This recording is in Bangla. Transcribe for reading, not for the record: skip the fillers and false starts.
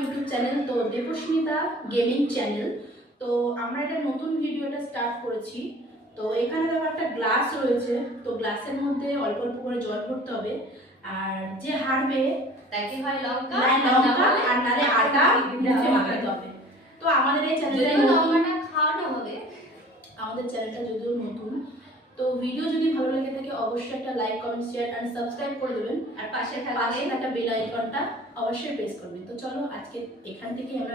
ইউটিউব চ্যানেল, তো দেবস্মিতা গেমিং চ্যানেল। তো আমরা একটা নতুন ভিডিওটা স্টার্ট করেছি। তো এখানে দেখো একটা গ্লাস রয়েছে, তো গ্লাসের মধ্যে অল্প অল্প করে জল ভরতে হবে, আর যে হারবে তাকে হয় লঙ্কা আর নালে আটা মুখে মাখাতে হবে। তো আমাদের এই চ্যানেলটা লঙ্কাটা খাওয়ানো হবে, আমাদের চ্যানেলটা যদিও নতুন, তো ভিডিও যদি ভালো লেগে থাকে অবশ্যই একটা like, comment, share and subscribe করে দেবেন, আর পাশে একটা বেল আইকনটা অবশ্যই প্রেস করবেন। তো চলো আজকে এখান থেকে আমরা